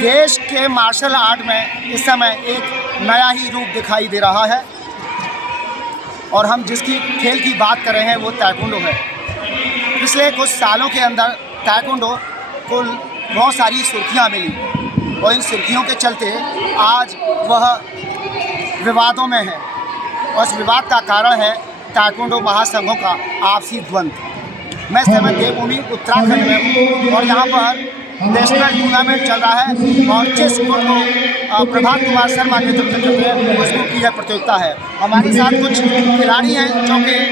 देश के martial art में इस समय एक नया ही रूप दिखाई दे रहा है और हम जिसकी खेल की बात कर रहे हैं वो ताइक्वांडो है। पिछले कुछ सालों के अंदर ताइक्वांडो को बहुत सारी सुर्खियाँ मिली और इन सुर्खियों के चलते आज वह विवादों में है और इस विवाद का कारण है ताइक्वांडो महासंघों का आपसी द्वंद्व। मैं इस समय देवभूमि उत्तराखंड में हूँ और यहाँ पर नेशनल टूर्नामेंट चल रहा है और जिस स्कूल को प्रभात कुमार शर्मा नेतृत्व करते हैं उस स्कूल की यह प्रतियोगिता है। हमारे साथ कुछ खिलाड़ी हैं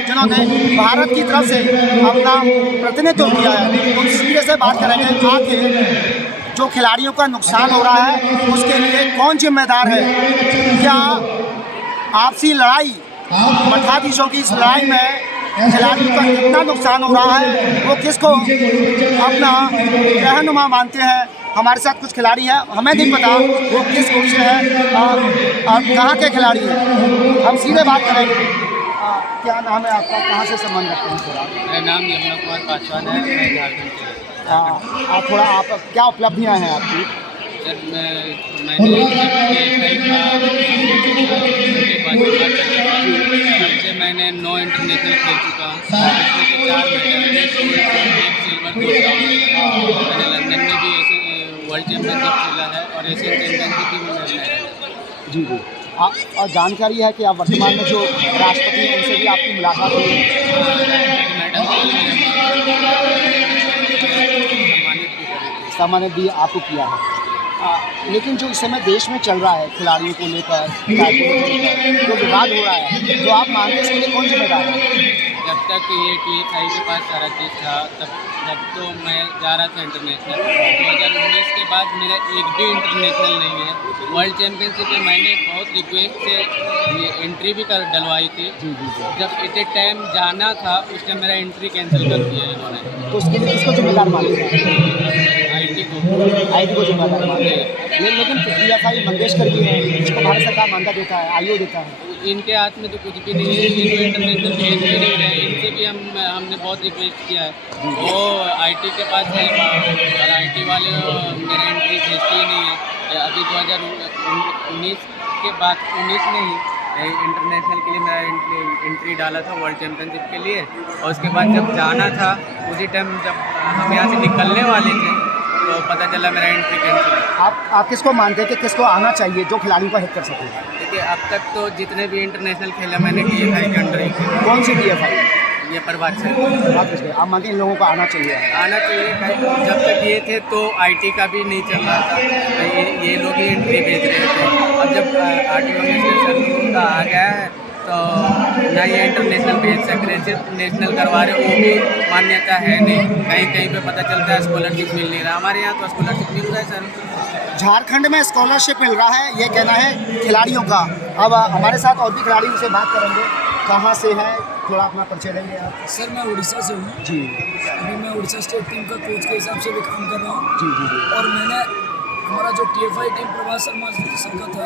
जिन्होंने भारत की तरफ से अपना प्रतिनिधित्व किया है। उन सीधे से बात करेंगे आखिर जो खिलाड़ियों का नुकसान हो रहा है उसके लिए कौन जिम्मेदार है। क्या आपसी लड़ाई मठाधीशों की इस लड़ाई में खिलाड़ियों का कितना नुकसान हो रहा है, वो किसको अपना रहनुमा मानते हैं। हमारे साथ कुछ खिलाड़ी हैं, हमें नहीं पता वो किस ग्रुप से है, कहाँ के खिलाड़ी हैं। हम सीधे बात करेंगे। क्या नाम है आपका, कहाँ से संबंध रखते हैं थोड़ा? मेरा नाम यमुना कुमार पासवान है, मैं झारखंड से। आप थोड़ा आप क्या उपलब्धियाँ हैं आपकी? सर मैंने 9 इंटरनेशनल खेल चुका हूँ, इसमें से 4 मेडल, 1 सिल्वर, 2 ब्राउन। मैंने लंदन में भी ऐसे वर्ल्ड चैम्पियनशिप खेला है और एशियन चैम्पियनशिप भी मैंने। जी जी। और जानकारी है कि आप वर्तमान में जो राष्ट्रपति हैं उनसे भी आपकी मुलाकात हुई है, सम्मानित भी आपको किया है। लेकिन जो इस समय देश में चल रहा है खिलाड़ियों को लेकर, जो विवाद हो रहा है, तो आप मानते हैं इसके लिए कौन जिम्मेदार है? जब तक ये TFI के पास सारा चीज़ था तब तो मैं जा रहा था इंटरनेशनल। 2019 के बाद मेरा एक भी इंटरनेशनल नहीं है। वर्ल्ड चैम्पियनशिप में मैंने बहुत रिक्वेस्ट से ये एंट्री भी डलवाई थी। जब इतने टाइम जाना था उस टाइम मेरा एंट्री कैंसिल कर दिया इन्होंने। तो उसके लिए किसको जिम्मेदार मानते हैं? IT को जिम्मेदार मानते हैं। लेकिन TFI मंगेशकर भी है, इसको भारत सरकार मान्यता देता है, आयोग देता है। इनके हाथ में तो कुछ भी नहीं है, ये तो इंटरनेशनल भेज भी नहीं रहे। इनसे भी हमने बहुत रिक्वेस्ट किया है, वो IT के पास है और IT वाले मेरा एंट्री भेजते ही नहीं है। अभी 2019 के बाद 19 में ही इंटरनेशनल के लिए मेरा एंट्री डाला था वर्ल्ड चैम्पियनशिप के लिए और उसके बाद जब जाना था उसी टाइम जब हम यहाँ से निकलने वाले थे तो पता चला मेरा एंट्री कैंसिल है। आप किसको मानते हैं कि किसको आना चाहिए जो खिलाड़ियों का हित कर सके? देखिए अब तक तो जितने भी इंटरनेशनल खेला मैंने TFI के अंडर ही खेला। कौन सी TFI? ये प्रभात से। आप मानते हैं इन लोगों को आना चाहिए? आना चाहिए। जब तक ये थे तो IT का भी नहीं चल रहा था, ये लोग ही एंट्री भेज रहे थे। अब जब RT का आ गया है तो ना ये इंटरनेशनल भेज सक रहे, सिर्फ नेशनल करवा रहे, वो भी मान्यता है नहीं। कहीं कहीं पे पता चलता है स्कॉलरशिप मिल नहीं रहा, हमारे यहाँ तो स्कॉलरशिप मिल रहा है सर। झारखंड में स्कॉलरशिप मिल रहा है, ये कहना है खिलाड़ियों का। अब हमारे साथ और भी खिलाड़ियों से बात करेंगे। कहाँ से हैं, थोड़ा अपना परिचय देंगे आप? सर मैं उड़ीसा से हूँ जी। अभी मैं उड़ीसा स्टेट टीम का कोच के हिसाब से भी काम कर रहा हूँ। जी जी जी। और मैंने हमारा जो TFI टीम प्रभात शर्मा सर का था,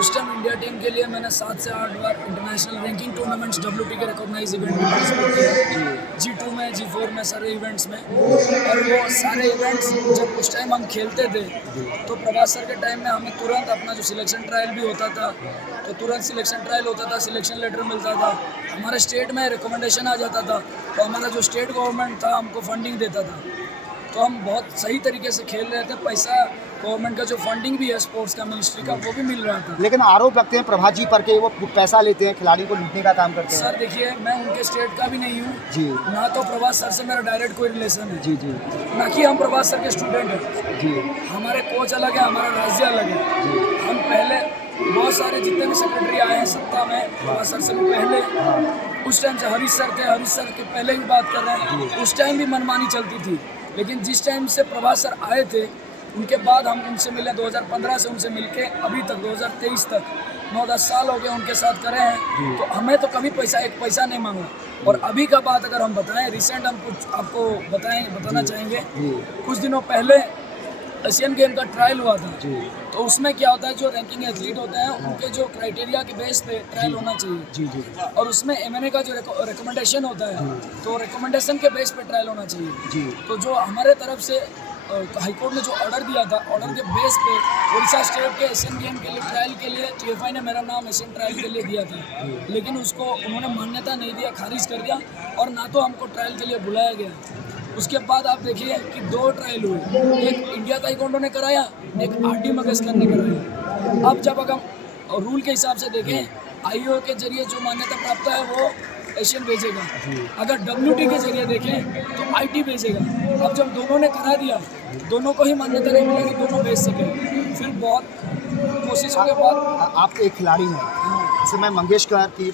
उस टाइम इंडिया टीम के लिए मैंने 7 से 8 बार इंटरनेशनल रैंकिंग टूर्नामेंट्स WT के रिकॉग्नाइज इवेंट में पार्टिसिपेट किया, G2 में, G4 में, सारे इवेंट्स में। और वो सारे इवेंट्स जब उस टाइम हम खेलते थे तो प्रभात सर के टाइम में हमें तुरंत अपना जो सिलेक्शन ट्रायल भी होता था तो तुरंत सिलेक्शन ट्रायल होता था, सिलेक्शन लेटर मिलता था, हमारे स्टेट में रिकमेंडेशन आ जाता था, तो हमारा जो स्टेट गवर्नमेंट था हमको फंडिंग देता था। तो हम बहुत सही तरीके से खेल रहे थे। पैसा गवर्नमेंट का जो फंडिंग भी है स्पोर्ट्स का, मिनिस्ट्री का, वो भी मिल रहा था। लेकिन आरोप लगते हैं प्रभात जी पर के वो पैसा लेते हैं, खिलाड़ी को लूटने का काम करते हैं। सर देखिए, मैं उनके स्टेट का भी नहीं हूँ जी, ना तो प्रभात सर से मेरा डायरेक्ट कोई रिलेशन है। जी जी। ना कि हम प्रभात सर के स्टूडेंट हैं जी। हमारे कोच अलग है, हमारा राज्य अलग है। हम पहले बहुत सारे जितने भी सेक्रेटरी आए हैं सत्ता में, प्रभात सर से भी पहले, उस टाइम से हरीश सर थे, हरीश सर के पहले भी बात कर रहे हैं, उस टाइम भी मनमानी चलती थी। लेकिन जिस टाइम से प्रभात सर आए थे उनके बाद हम उनसे मिले, 2015 से उनसे मिलके अभी तक 2023 तक 9-10 साल हो गए उनके साथ करे हैं। तो हमें तो कभी एक पैसा नहीं मांगा। और अभी का बात अगर हम बताएं, रिसेंट हम कुछ आपको बताना चाहेंगे। कुछ दिनों पहले एशियन गेम का ट्रायल हुआ था, तो उसमें क्या होता है, जो रैंकिंग एथलीट होते हैं उनके जो क्राइटेरिया के बेस पे ट्रायल होना चाहिए, और उसमें MNA का जो रिकमेंडेशन होता है, तो रिकमेंडेशन के बेस पे ट्रायल होना चाहिए। तो जो हमारे तरफ से हाईकोर्ट ने जो ऑर्डर दिया था, ऑर्डर के बेस पे उड़ीसा स्टेट के एशियन गेम के लिए ट्रायल के लिए TFI ने मेरा नाम एशियन ट्रायल के लिए दिया था, लेकिन उसको उन्होंने मान्यता नहीं दिया, खारिज कर दिया और ना तो हमको ट्रायल के लिए बुलाया गया। उसके बाद आप देखिए कि 2 ट्रायल हुए, एक इंडिया ताइक्वांडो ने कराया, एक RD मंगेशकर ने कराया। अब जब अगर हम रूल के हिसाब से देखें, IO के जरिए जो मान्यता प्राप्त है वो एशियन भेजेगा, अगर WT के जरिए देखें तो IT भेजेगा। अब जब दोनों ने करा दिया, दोनों को ही मान्यता नहीं मिलेगी, दोनों भेज सके। फिर बहुत कोशिशों के बाद आप एक खिलाड़ी हैं, इस समय मंगेशकर की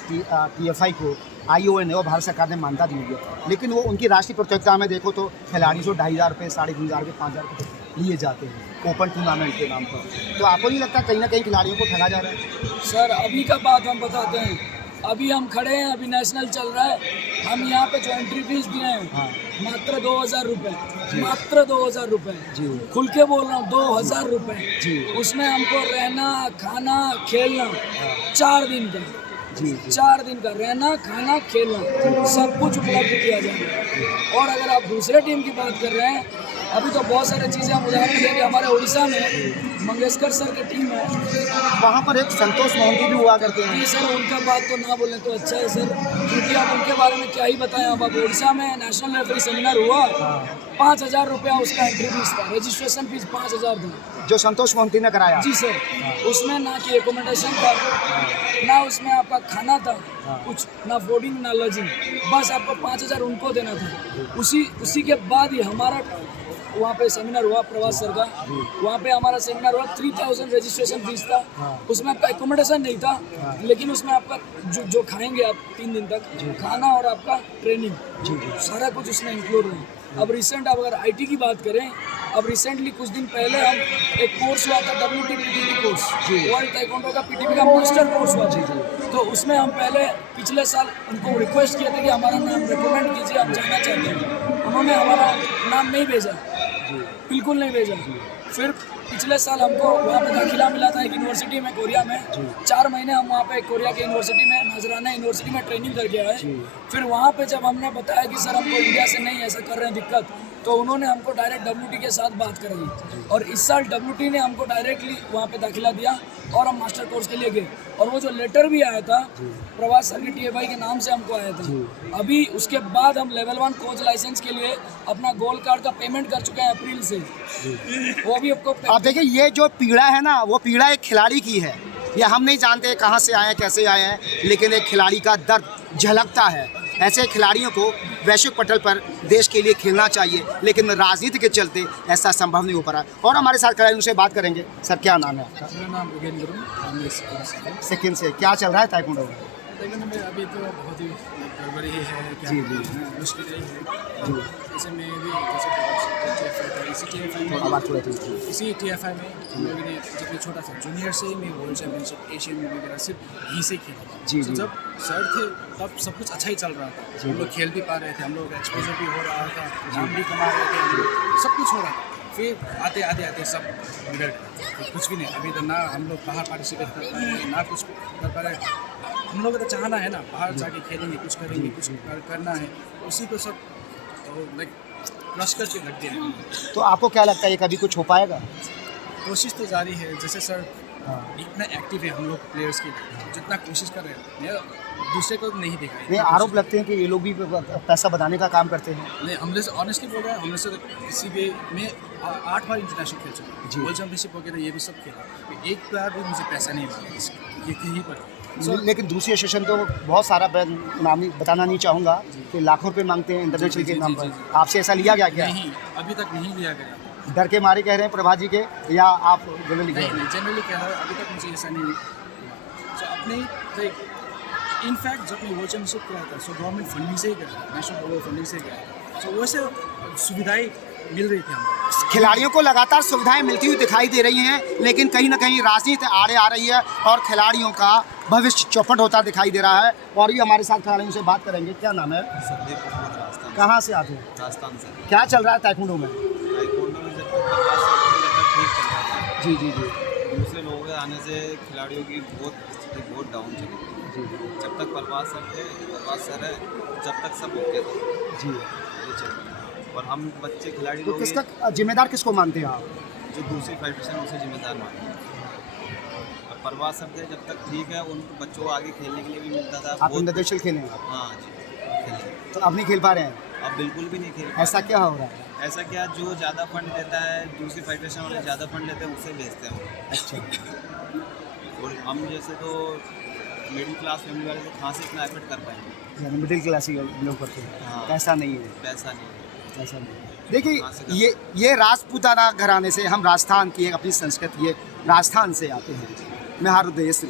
TFI को IOA ने और भारत सरकार ने मान्यता दी हुई है, लेकिन वो उनकी राष्ट्रीय प्रतियोगिता में देखो तो खिलाड़ी जो 2,500 रुपये, 3,500 रुपये, 5,000 रुपये लिए जाते हैं ओपन टूर्नामेंट के नाम पर। तो आपको नहीं लगता कहीं ना कहीं खिलाड़ियों को ठगा जा रहा है? सर अभी का बात हम बताते हैं, अभी हम खड़े हैं, अभी नेशनल चल रहा है, हम यहाँ पे जो एंट्री फीस दिए हैं मात्र 2,000 रुपये, मात्र 2,000 रुपये, खुल के बोल रहा हूँ 2,000 रुपये। उसमें हमको रहना, खाना, खेलना 4 दिन का, 4 दिन का रहना, खाना, खेलना सब कुछ उपलब्ध किया जाएगा। और अगर आप दूसरे टीम की बात कर रहे हैं, अभी तो बहुत सारी चीज़ें हम उदाहरण देंगे। हमारे उड़ीसा में मंगेशकर सर की टीम है, वहाँ पर एक संतोष मोहंती भी हुआ करते हैं। जी सर, उनका बात तो ना बोलें तो अच्छा है सर, क्योंकि आप उनके बारे में क्या ही बताएं। अब उड़ीसा में नेशनल रेफरी सेमिनार हुआ, 5,000 रुपया उसका एंट्री फीस था, रजिस्ट्रेशन फीस 5,000 था, जो संतोष मोहंती ने कराया। जी सर, उसमें ना कि एकोमोडेशन था, ना उसमें आपका खाना था कुछ, ना बोर्डिंग ना लॉजिंग, बस आपको 5,000 उनको देना था। उसी के बाद ही हमारा वहाँ पे सेमिनार हुआ प्रवास सर का, वहाँ पे हमारा सेमिनार हुआ, 3,000 रजिस्ट्रेशन फीस था, उसमें आपका एकोमोडेशन नहीं था, लेकिन उसमें आपका जो खाएंगे आप 3 दिन तक, खाना और आपका ट्रेनिंग सारा कुछ उसमें इंक्लूड है। अब रिसेंट आप अगर IT की बात करें, अब रिसेंटली कुछ दिन पहले हम एक कोर्स हुआ था WT PTP course, world taekwondo का PTP का मास्टर कोर्स हुआ था, तो उसमें हम पहले पिछले साल उनको रिक्वेस्ट किया था कि हमारा नाम रिकमेंड कीजिए, हम जाना चाहते हैं। उन्होंने हमारा नाम नहीं भेजा, बिल्कुल नहीं भेजा। फिर पिछले साल हमको वहाँ पे दाखिला मिला था एक यूनिवर्सिटी में कोरिया में, 4 महीने हम वहाँ पे कोरिया के यूनिवर्सिटी में, नजराना यूनिवर्सिटी में ट्रेनिंग करके आए। फिर वहाँ पे जब हमने बताया कि सर हमको इंडिया से नहीं ऐसा कर रहे हैं दिक्कत, तो उन्होंने हमको डायरेक्ट WT के साथ बात कराई और इस साल WT ने हमको डायरेक्टली वहाँ पे दाखिला दिया और हम मास्टर कोर्स के लिए गए। और वो जो लेटर भी आया था प्रवास सर के TFI के नाम से हमको आया था। अभी उसके बाद हम लेवल 1 कोच लाइसेंस के लिए अपना गोल्ड कार्ड का पेमेंट कर चुके हैं अप्रैल से, वो भी आपको। आप देखिए ये जो पीड़ा है ना, वो पीड़ा एक खिलाड़ी की है। ये हम नहीं जानते कहाँ से आए हैं, कैसे आए हैं, लेकिन एक खिलाड़ी का दर्द झलकता है। ऐसे खिलाड़ियों को वैश्विक पटल पर देश के लिए खेलना चाहिए, लेकिन राजनीति के चलते ऐसा संभव नहीं हो पा रहा। और हमारे साथ खिलाड़ियों से बात करेंगे। सर क्या नाम है आपका? मेरा नाम योगेंद्र, सेकंड से क्या चल रहा है ताइक्वांडो में? लेकिन में अभी तो बहुत ही गड़बड़ी है, क्या मुश्किल है। जैसे मैं भी इसी TFI में हम लोगों ने जब मैं छोटा था जूनियर से ही मैं वर्ल्ड चैम्पियनशिप एशियन में वगैरह सिर्फ यहीं से खेला। तो जब सर थे तब सब कुछ अच्छा ही चल रहा था, हम लोग खेल भी पा रहे थे, हम लोग एक्सपोजर भी हो रहा था, नाम भी कमा रहे थे, सब कुछ हो रहा था। फिर आते आते सब बिगड़ गया, तो कुछ भी नहीं। अभी तो ना हम लोग बाहर पार्टिसिपेट कर पा रहे, ना कुछ कर पा रहे। हम लोग को तो चाहना है ना, बाहर जाके खेलेंगे, कुछ करेंगे, कुछ करना है, उसी को सब लाइक रश करके रख दिया। तो आपको क्या लगता है ये कभी कुछ हो पाएगा? कोशिश तो जारी है, जैसे सर इतना एक्टिव है हम लोग प्लेयर्स के, जितना कोशिश कर रहे हैं दूसरे को नहीं देखा है। नहीं, आरोप लगते हैं कि ये लोग भी पैसा बनाने का काम करते हैं। नहीं, हमने से ऑनेस्टली बोल रहे हैं, हमने से किसी भी में 8 बार इंटरनेशनल खेल चुका हूँ, वर्ल्ड चैम्पियनशिप वगैरह ये भी सब खेला, एक बार भी मुझे पैसा नहीं मिला, ये कहीं पर। लेकिन दूसरी एसोसिएशन तो बहुत सारा नाम बताना नहीं चाहूँगा कि लाखों रुपये मांगते हैं इंटरनेशनल के नाम पर। आपसे ऐसा लिया गया क्या? नहीं, अभी तक नहीं लिया गया। डर के मारे कह रहे हैं प्रभा जी के, या आप जनरली कह रहे हैं? नहीं, जनरली कह रहा है, अभी तक मुझे ऐसा नहीं हुआ। तो अपने इनफैक्ट जब मैं वर्ल्ड चैम्पियनशिप किया था, सो गवर्नमेंट फंडिंग से ही गया, नेशनल गवर्नमेंट फंडिंग से गया, तो वैसे सुविधाएं मिल रही थी हमको। खिलाड़ियों को लगातार सुविधाएं मिलती हुई दिखाई दे रही हैं, लेकिन कहीं ना कहीं राजनीति आड़े आ रही है और खिलाड़ियों का भविष्य चौपट होता दिखाई दे रहा है। और भी हमारे साथ खिलाड़ियों से बात करेंगे। क्या नाम है? संदीप राजस्थान। कहाँ से आते हैं? राजस्थान से। क्या चल रहा है ताइक्वांडो में? ताइक्वांडो में जब तक ठीक चल रहा था, जी। दूसरे लोगों के आने से खिलाड़ियों की स्थिति बहुत डाउन चली गई। जब तक प्रभास सर है, जब तक सब ओके था। जी। ये चल रहा है। और हम बच्चे खिलाड़ी तो लोग किसका जिम्मेदार किसको मानते हैं आप? जो दूसरी फेडरेशन उसे जिम्मेदार मानते हैं। और परवाज सर थे जब तक ठीक है, उन बच्चों को आगे खेलने के लिए भी मिलता था। आप इंटरनेशनल खेले हैं हाँ जी, खेलते। तो अब नहीं खेल पा रहे हैं, अब बिल्कुल भी नहीं खेल ऐसा क्या हो रहा है? ऐसा क्या, जो ज़्यादा फंड देता है, दूसरी फेडरेशन वाले ज़्यादा फंड लेते हैं, उसे भेजते हैं। अच्छा, और हम जैसे तो मिडिल क्लास फैमिली वाले तो कहाँ से इतना एफर्ट कर पाएंगे। यानी मिडिल क्लास ही लोग करते हैं, हाँ। पैसा नहीं है, पैसा नहीं। ऐसा नहीं। देखिए ये राजपूताना घराने से, हम राजस्थान की एक अपनी संस्कृति है, राजस्थान से आते हैं, बिहार देश से।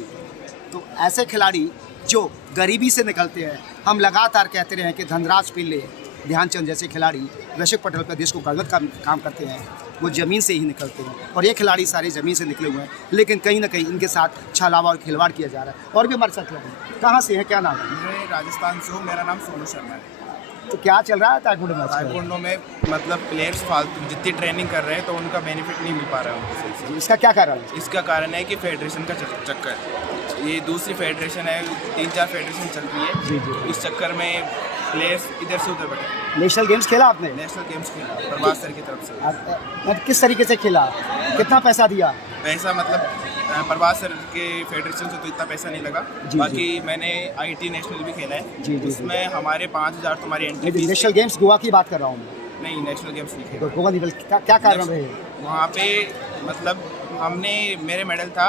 तो ऐसे खिलाड़ी जो गरीबी से निकलते हैं, हम लगातार कहते रहे हैं कि धनराज पिल्ले, ध्यानचंद जैसे खिलाड़ी वैश्विक पटल पर देश को गर्वित काम करते हैं, वो ज़मीन से ही निकलते हैं। और ये खिलाड़ी सारे ज़मीन से निकले हुए हैं, लेकिन कहीं ना कहीं इनके साथ छलावा और खिलवाड़ किया जा रहा है। और भी हमारे साथ खिलाड़ी कहाँ से है, क्या नाम है? मैं राजस्थान से हूँ, मेरा नाम सोनू शर्मा है। तो क्या चल रहा है ताइक्वांडो में? ताइक्वांडो में मतलब प्लेयर्स फालतू जितनी ट्रेनिंग कर रहे हैं तो उनका बेनिफिट नहीं मिल पा रहा है उनको सही से। इसका क्या कारण है? इसका कारण है कि फेडरेशन का चक्कर, ये दूसरी फेडरेशन है, 3-4 फेडरेशन चल रही है। जी जी। इस चक्कर में प्लेयर्स इधर से उधर बैठे। नेशनल गेम्स खेला आपने? नेशनल गेम्स खेला प्रभात सर की तरफ से। मतलब किस तरीके से खेला, कितना पैसा दिया? पैसा मतलब प्रभात सर के फेडरेशन से तो इतना पैसा नहीं लगा। जी, बाकी मैंने IT नेशनल भी खेला है। जी, जी, उसमें हमारे 5,000 तुम्हारी entry fees. National games Goa की बात कर रहा हूँ मैं। नहीं, नेशनल गेम्स नहीं खेला। तो गोवा लेवल क्या कारण रहे? वहाँ पे मतलब हमने, मेरे मेडल था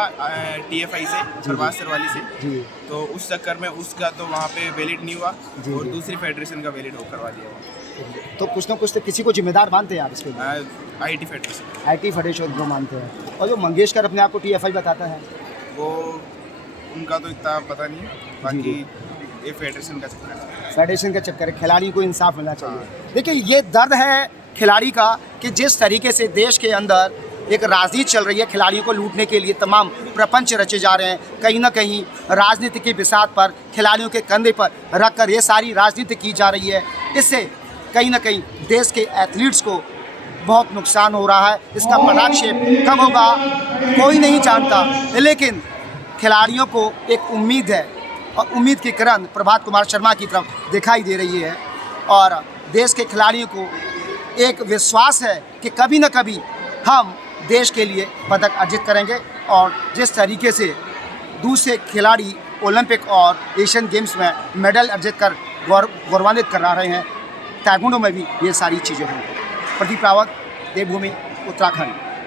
TFI से, प्रभात सर वाली से। जी। तो उस चक्कर में उसका तो वहाँ पे वैलिड नहीं हुआ जी, और जी। दूसरी फेडरेशन का वैलिड हो करवा दिया। तो कुछ ना कुछ तो किसी को जिम्मेदार मानते हैं आप इसके लिए? IT फेडरेशन IT फेडरेशन को मानते हैं। और जो मंगेशकर अपने आप को TFI बताता है, वो उनका तो इतना पता नहीं है, बाकी जी। ये फेडरेशन का चक्कर है। फेडरेशन का चक्कर है, खिलाड़ी को इंसाफ मिलना चाहिए। देखिए ये दर्द है खिलाड़ी का कि जिस तरीके से देश के अंदर एक राजनीति चल रही है, खिलाड़ियों को लूटने के लिए तमाम प्रपंच रचे जा रहे हैं। कहीं ना कहीं राजनीति की बिसात पर खिलाड़ियों के कंधे पर रखकर ये सारी राजनीति की जा रही है। इससे कहीं ना कहीं देश के एथलीट्स को बहुत नुकसान हो रहा है। इसका पटाक्षेप कब होगा कोई नहीं जानता, लेकिन खिलाड़ियों को एक उम्मीद है और उम्मीद की किरण प्रभात कुमार शर्मा की तरफ दिखाई दे रही है। और देश के खिलाड़ियों को एक विश्वास है कि कभी न कभी हम देश के लिए पदक अर्जित करेंगे। और जिस तरीके से दूसरे खिलाड़ी ओलंपिक और एशियन गेम्स में मेडल अर्जित कर गौरवान्वित करा रहे हैं, ताइक्वांडो में भी ये सारी चीज़ें होंगी। प्रदीप रावत, देवभूमि, उत्तराखंड।